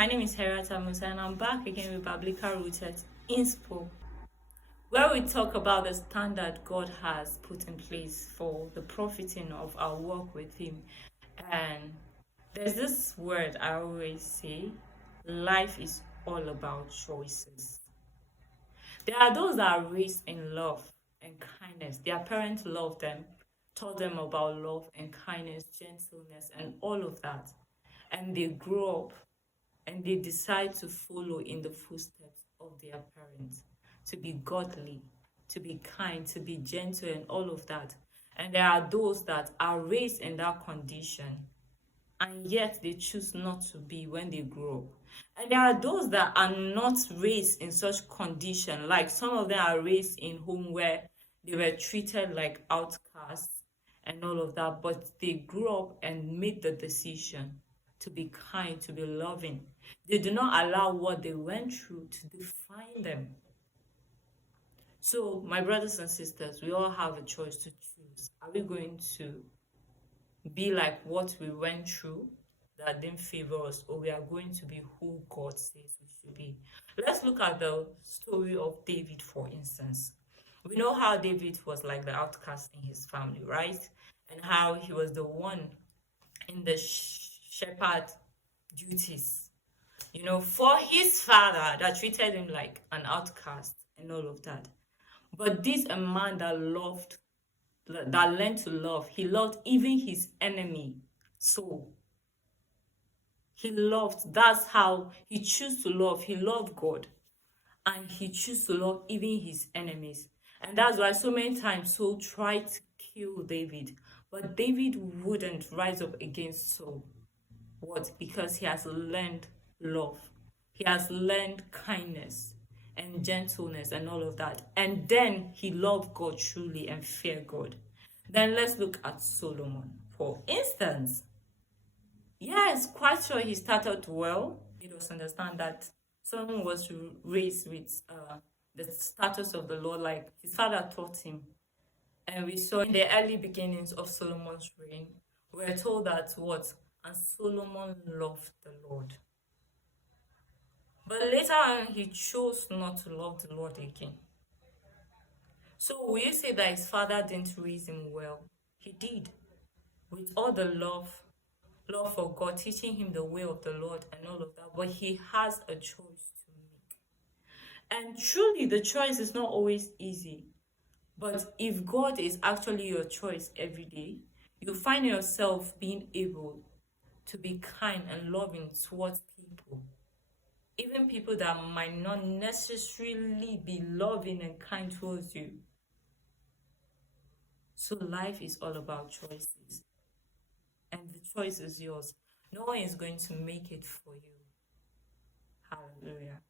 my name is Herata Musa, and I'm back again with Biblical Rooted Inspo, where we talk about the standard God has put in place for the profiting of our work with Him. And there's this word I always say: life is all about choices. There are those that are raised in love and kindness. Their parents love them, taught them about love and kindness, gentleness, and all of that. And they grow up and they decide to follow in the footsteps of their parents, to be godly, to be kind, to be gentle, and all of that. And there are those that are raised in that condition, and yet they choose not to be when they grow up. And there are those that are not raised in such condition, like some of them are raised in home where they were treated like outcasts and all of that, but they grew up and made the decision to be kind, to be loving. They do not allow what they went through to define them. So, my brothers and sisters, we all have a choice to choose. Are we going to be like what we went through that didn't favor us, or we are going to be who God says we should be? Let's look at the story of David, for instance. We know how David was like the outcast in his family, right? And how he was the one in the shepherd duties, for his father that treated him like an outcast and all of that. But this a man that learned to love. He loved even his enemy. So he loved. That's how he chose to love. He loved God, and he chose to love even his enemies. And that's why so many times Saul tried to kill David, but David wouldn't rise up against Saul. What? Because he has learned love. He has learned kindness and gentleness and all of that. And then he loved God truly and feared God. Then let's look at Solomon. For instance, yes, quite sure he started well. You must understand that Solomon was raised with the status of the Lord, like his father taught him. And we saw in the early beginnings of Solomon's reign, we're told that what? And Solomon loved the Lord. But later on, he chose not to love the Lord again. So will you say that his father didn't raise him well? He did. With all the love for God, teaching him the way of the Lord and all of that. But he has a choice to make. And truly, the choice is not always easy. But if God is actually your choice every day, you find yourself being able to be kind and loving towards people, even people that might not necessarily be loving and kind towards you. So life is all about choices, and the choice is yours. No one is going to make it for you. Hallelujah.